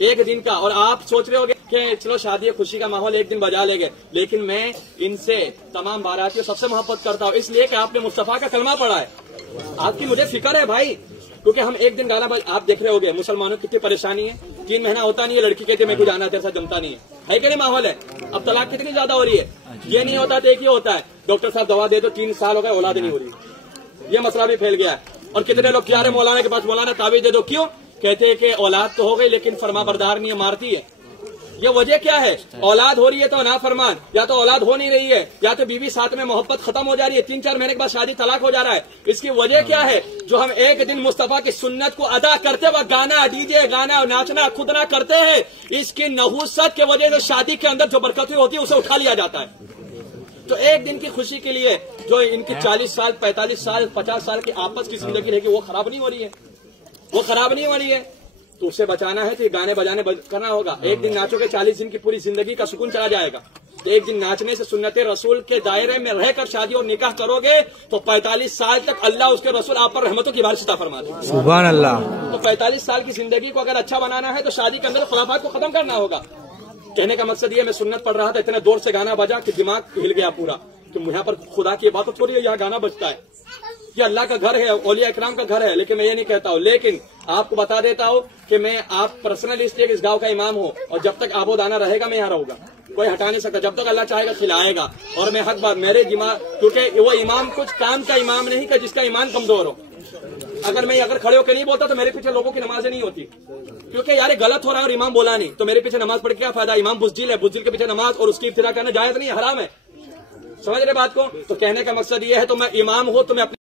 ایک دن کا. اور آپ سوچ رہے ہوگے کہ چلو شادی خوشی کا ماحول ایک دن بجا لے گئے, لیکن میں ان سے تمام باراتیوں سب سے محبت کرتا ہوں, اس لیے کہ آپ نے مصطفیٰ کا کلمہ پڑھا ہے. آپ کی مجھے فکر ہے بھائی, کیونکہ ہم ایک دن گانا آپ دیکھ رہے ہوگے مسلمانوں کی کتنی پریشانی ہے. 3 مہینہ ہوتا نہیں ہے, لڑکی کہتی ہے میں کو جانا تیرے ساتھ جمتا نہیں ہے کہ نہیں ماحول ہے. اب طلاق کتنی زیادہ ہو رہی ہے. یہ نہیں ہوتا تو ایک ہی ہوتا ہے, ڈاکٹر صاحب دوا دے دو 3 سال ہو گئے اولاد نہیں ہو رہی. یہ مسئلہ بھی پھیل گیا ہے. اور کتنے لوگ کیا رہے مولانا کے پاس, مولانا تعویذ دے دو. کیوں کہتے ہیں کہ اولاد تو ہو گئی لیکن فرما بردار نہیں ہے, مارتی ہے. یہ وجہ کیا ہے؟ اولاد ہو رہی ہے تو نافرمان, یا تو اولاد ہو نہیں رہی ہے, یا تو بیوی ساتھ میں محبت ختم ہو جا رہی ہے, 3-4 مہینے کے بعد شادی طلاق ہو جا رہا ہے. اس کی وجہ کیا ہے؟ جو ہم ایک دن مصطفیٰ کی سنت کو ادا کرتے وقت گانا ڈی جے گانا اور ناچنا خود نہ کرتے ہیں, اس کی نحوست کی وجہ سے شادی کے اندر جو برکتیں ہوتی ہے اسے اٹھا لیا جاتا ہے. تو ایک دن کی خوشی کے لیے جو ان کی 40 سال 45 سال 50 سال کی آپس کی زندگی رہے گی وہ خراب نہیں ہو رہی ہے, وہ خراب نہیں ہو رہی ہے. تو اسے بچانا ہے تو یہ گانے بجانے کرنا ہوگا. ایک دن ناچو گے 40 دن کی پوری زندگی کا سکون چلا جائے گا. ایک دن ناچنے سے سنت رسول کے دائرے میں رہ کر شادی اور نکاح کرو گے تو 45 سال تک اللہ اس کے رسول آپ پر رحمتوں کی بارش عطا فرماتے ہیں. سبحان اللہ. تو 45 سال کی زندگی کو اگر اچھا بنانا ہے تو شادی کے اندر خرافات کو ختم کرنا ہوگا. کہنے کا مقصد یہ, میں سنت پڑھ رہا تھا, اتنے دور سے گانا بجا کہ دماغ ہل گیا پورا, کہ یہاں پر خدا کی عبادت ہو رہی ہے, یہاں گانا بجتا ہے. یہ اللہ کا گھر ہے, اولیاء اکرام کا گھر ہے, لیکن میں یہ نہیں کہتا ہوں. لیکن آپ کو بتا دیتا ہوں کہ میں آپ پرسنل اس لیے اس گاؤں کا امام ہوں, اور جب تک آب و دانا رہے گا میں یہاں رہوں گا, کوئی ہٹا نہیں سکتا. جب تک اللہ چاہے گا کھلائے گا. اور میں حق بات میرے دماغ, کیونکہ وہ امام کچھ کام کا امام نہیں کہ جس کا ایمان کمزور ہو. اگر میں کھڑے ہو کے نہیں بولتا تو میرے پیچھے لوگوں کی نمازیں نہیں ہوتی, کیونکہ یار غلط ہو رہا ہے اور امام بولا نہیں, تو میرے پیچھے نماز پڑھ کے کیا فائدہ. امام بزدل ہے, بزدل کے پیچھے نماز اور اس کی ابتدا کرنا جائز نہیں, حرام ہے. سمجھ رہے بات کو؟ تو کہنے کا مقصد یہ ہے, تو میں امام ہوں تو میں اپنے